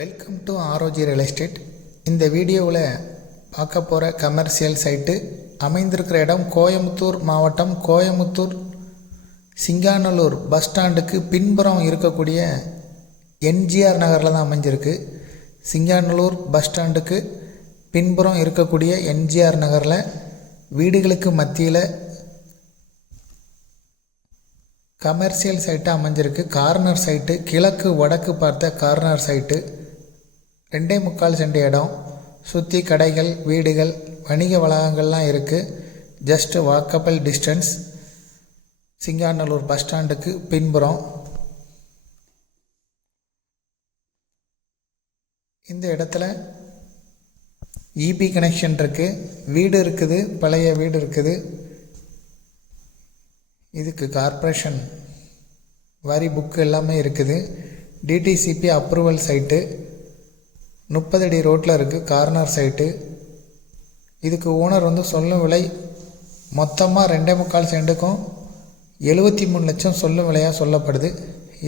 Welcome to ஆரோஜி real estate. இந்த வீடியோவில் பார்க்க போகிற கமர்ஷியல் சைட்டு அமைந்திருக்கிற இடம் கோயம்புத்தூர் மாவட்டம் கோயம்புத்தூர் சிங்காநல்லூர் பஸ் ஸ்டாண்டுக்கு பின்புறம் இருக்கக்கூடிய எம்ஜிஆர் நகரில் தான் அமைஞ்சிருக்கு. சிங்காநல்லூர் பஸ் ஸ்டாண்டுக்கு பின்புறம் இருக்கக்கூடிய எம்ஜிஆர் நகரில் வீடுகளுக்கு மத்தியில் கமர்ஷியல் சைட்டு அமைஞ்சிருக்கு. கார்னர் சைட்டு, கிழக்கு வடக்கு பார்த்த கார்னர் சைட்டு, 2.25 சென்ட் இடம். சுற்றி கடைகள், வீடுகள், வணிக வளாகங்கள்லாம் இருக்குது. Just walkable distance Singanallur bus ஸ்டாண்டுக்கு பின்புறம். இந்த இடத்துல இபி கனெக்ஷன் இருக்குது, வீடு இருக்குது, பழைய வீடு இருக்குது. இதுக்கு கார்ப்பரேஷன் வரி புக்கு எல்லாமே இருக்குது. டிடிசிபி அப்ரூவல் சைட்டு, 30 அடி ரோட்டில் இருக்குது. Corner site. இதுக்கு ஓனர் சொல்லும் விலை மொத்தமாக 2.25 சென்ட்டுக்கும் 73 லட்சம் சொல்லும் விலையாக சொல்லப்படுது.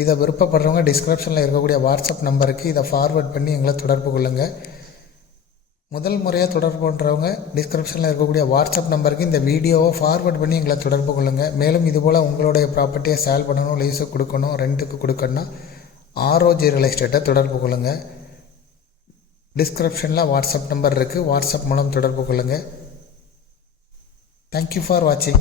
இதை விருப்பப்படுறவங்க டிஸ்கிரிப்ஷனில் இருக்கக்கூடிய வாட்ஸ்அப் நம்பருக்கு இதை ஃபார்வேர்ட் பண்ணி எங்களை தொடர்பு கொள்ளுங்கள். முதல் முறையாக தொடர்பு பண்ணுறவங்க டிஸ்கிரிப்ஷனில் இருக்கக்கூடிய வாட்ஸ்அப் நம்பருக்கு இந்த வீடியோவை ஃபார்வேர்ட் பண்ணி எங்களை தொடர்பு கொள்ளுங்கள். மேலும் இதுபோல் உங்களுடைய ப்ராப்பர்ட்டியை சேல் பண்ணணும், லீஸுக்கு கொடுக்கணும், ரெண்ட்டுக்கு கொடுக்கணும்னா ஆரோஜி ரியல் எஸ்டேட்டை தொடர்பு கொள்ளுங்கள். டிஸ்கிரிப்ஷனில் வாட்ஸ்அப் நம்பர் இருக்குது, வாட்ஸ்அப் மூலம் தொடர்பு கொள்ளுங்கள். தேங்க்யூ ஃபார் வாட்சிங்.